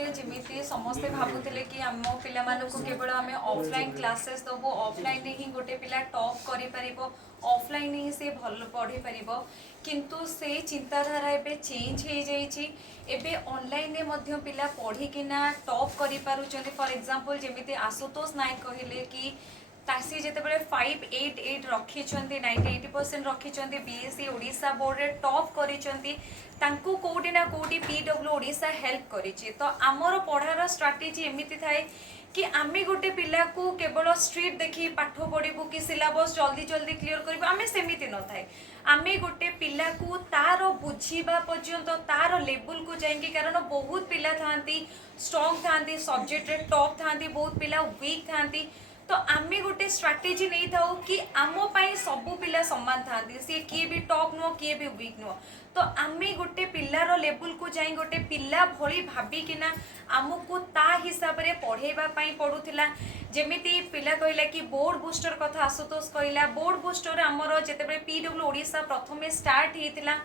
रे जमिति समस्ते भाबुथिले कि आम पिला मानकु केवल आमे ऑफलाइन क्लासेस दबो ऑफलाइन ही गोटे पिला टॉप करि परिबो ऑफलाइन ही से भल पढ़ी परिबो किंतु से चिंताधारा एबे चेंज हे जाईछि एबे ऑनलाइन रे मध्य पिला पढ़ी किना टॉप करि पारुचंदी फॉर एग्जांपल जमिति आशुतोष नायक कहिले कि तासी जेते बेले 588 रखिछंती 98% रखिछंती बीएससी ओडिशा बोर्ड रे टॉप करिछंती तांकू कोडी ना कोडी पीडब्ल्यू ओडिशा हेल्प करिछि तो आमर पढ़ार स्ट्रेटजी एमिति थाए कि आमे गोटे पिला को केवल स्ट्रीट देखि पाठ पढ़िबु कि सिलेबस जल्दी जल्दी क्लियर करिबु आमे सेमिति न थाए आमे गोटे पिला को तार बुझीबा पर्यंत तार लेवल को जाएंगे कारण बहुत पिला थांती स्ट्रांग थांती सब्जेक्ट रे टॉप थांती बहुत पिला वीक थांती तो आमे गोटे स्ट्रेटेजी नहीं था कि आम सबू पिला सम्मान था सी किए भी टॉप नुह किए भी वीक नुह तो आमे गोटे पिलार लेवल को जाई गोटे पिला भली भाबिकिना आमको ता हिसाब रे पढ़ेबा पई पडुथिला जेमिति पिला कहला कि बोर्ड बूस्टर कथा आशुतोष कहला बोर्ड बूस्टर आमर जेतेबे पीडब्ल्यू ओडिशा प्रथमे स्टार्ट हेतिला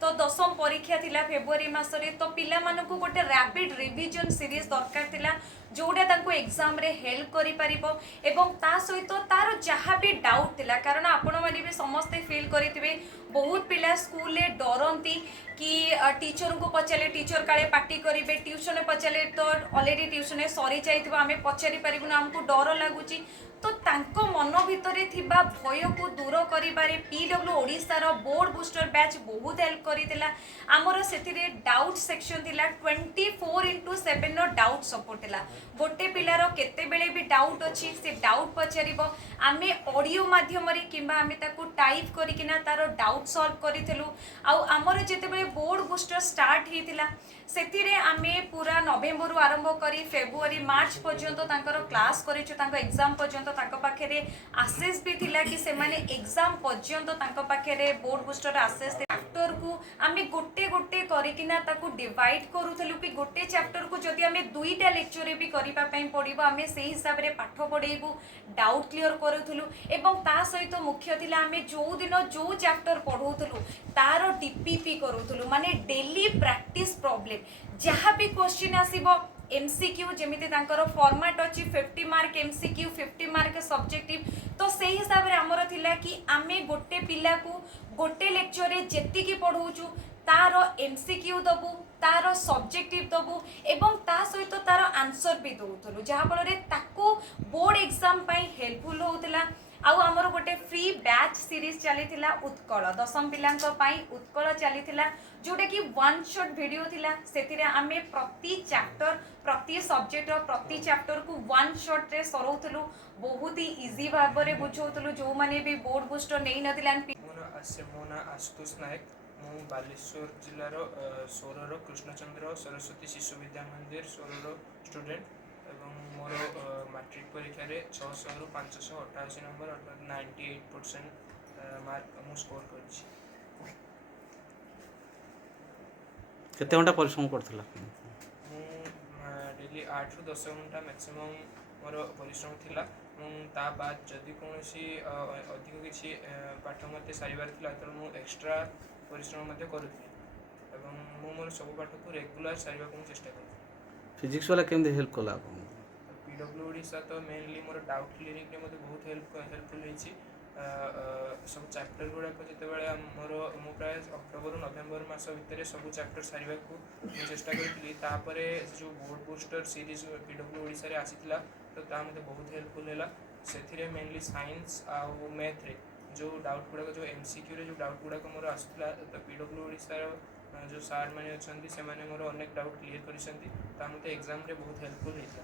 तो दशम परीक्षा थिला फेब्रुआरी मासरे तो पिला मानकु गोटे रैपिड रिवीजन सीरीज दरकार थिला जोडा तांको एग्जाम रे हेल्प करि परिबो एवं ता सहित तार जहा भी डाउट थिला कारण आपण माने भी समस्त फील करिथिबे बहुत पिला स्कूल ले डरंती कि टीचर को पचारे टीचर काले पार्टी करिवे ट्यूशन पचारे तो ऑलरेडी ट्यूशन सरी जाइथिबो आमे पचारि परिबुना हमकु डर लागुची तो तांको मन भितरे थिबा भय को दूर करिबारे पीडब्ल्यू ओडिशा रो बोर्ड बूस्टर बैच बहुत हेल्प करितिला हमरो सेथिरे डाउट सेक्शन थिला 24/7 नो डाउट सपोर्ट थिला गोटे पिलार केते बेले भी डाउट अछि से डाउट पचारिबो आमे ऑडियो माध्यम रे किबा आमे ताको टाइप करिकिना तारो डाउट सॉल्व करिथलु आ हमरो जेते बेले बोर्ड बूस्टर स्टार्ट हेतिला सेथिरे आमे पूरा नवेम्बर रु आरंभ करी फेब्रुआरी मार्च पर्यंत तांकर क्लास करिछु तांको एग्जाम पर्यंत तांको पाखेरे आसेस भी थिला कि से माने एग्जाम पर्यंत तांको पाखेरे बोर्ड बूस्टर आसेस चैप्टर को आमे गोटे गोटे करिकिना ताको डिवाइड करूथलु कि गोटे चैप्टर को जदि आमे दुईटा लेक्चर भी करिबा पई पडिबो आमे सेही हिसाब रे पाठ पढेबु डाउट क्लियर करूथलु एवं ता सहित मुख्य थिला आमे जो दिन जो चैप्टर पढौथलु तार डीपीपी करूथलु माने डेली प्रैक्टिस प्रॉब्लम जहाँ भी क्वेश्चन आसीबो एमसीक्यू जेमिति तांकर फॉर्मेट अछि 50 मार्क एमसीक्यू 50 मार्क सब्जेक्टिव तो सेही हिसाब रे हमर थिला कि आमे गोटे पिला को गोटे लेक्चर रे जेति की पढौचु तार एमसीक्यू दबु तार सब्जेक्टिव दबु एवं ता सहित तार आंसर भी दउथलु जहा फल रे ताको बोर्ड एग्जाम पई हेल्पफुल होउतला आउ हमर गोटे फ्री बैच सीरीज चलीथिला उत्कल दशम पिलांको पाई उत्कल चलीथिला जोटा कि वन शॉट वीडियो थिला सेथिरे आमे प्रति चैप्टर प्रति सब्जेक्ट प्रति चैप्टर को वन शॉट रे सरौथलु बहुत ही इजी भाव रे बुझौथलु जो माने भी बोर्ड बूस्टर नै नथिलान मोना आशुतोष नायक मु बालेश्वर जिल्लार सोरर कृष्णचंद्र सरस्वती शिशु विद्या मंदिर सोरर स्टूडेंट एवं मोर मैट्रिक परीक्षा रे 600 रु 588 नंबर अर्थात 98% मार्क मु स्कोर करछि। केते घंटा परिश्रम करथिला मु डेली 8 रु 10 घंटा मैक्सिमम मोर परिश्रम थिला ता बाद जदि कोनोसी अधिक किछि पाठ मते सारिबार थिला त मु एक्स्ट्रा परिश्रम मते करूथि एवं मु मोर सब पाठ को रेगुलर सारिबा को चेष्टा करूथि। फिजिक्स वाला केमदे हेल्प कला पीडब्ल्यू ओडिशा तो मेनली मोर डाउट क्लियरिंग रे मते बहुत हेल्पफुल होइछि सब चैप्टर गुडा को जते बेले मोर मु प्राय अक्टोबर नवेम्बर मास भितर सब चैप्टर सारिबा को चेष्टा करथि तापरे जो board booster series PW Odisha रे आसीथिला तो ता मते बहुत हेल्पफुल हैला सेथिरे मेनली साइंस आ मैथ रे जो डाउट गुडा जो एमसीक्यू रे जो डाउट गुडा को मोर आसीथिला तो पीडब्ल्यू ओडिशा जो सार माने अछंती से माने मोर अनेक डाउट क्लियर करिसंती ता मते एग्जाम रे बहुत हेल्पफुल हेता।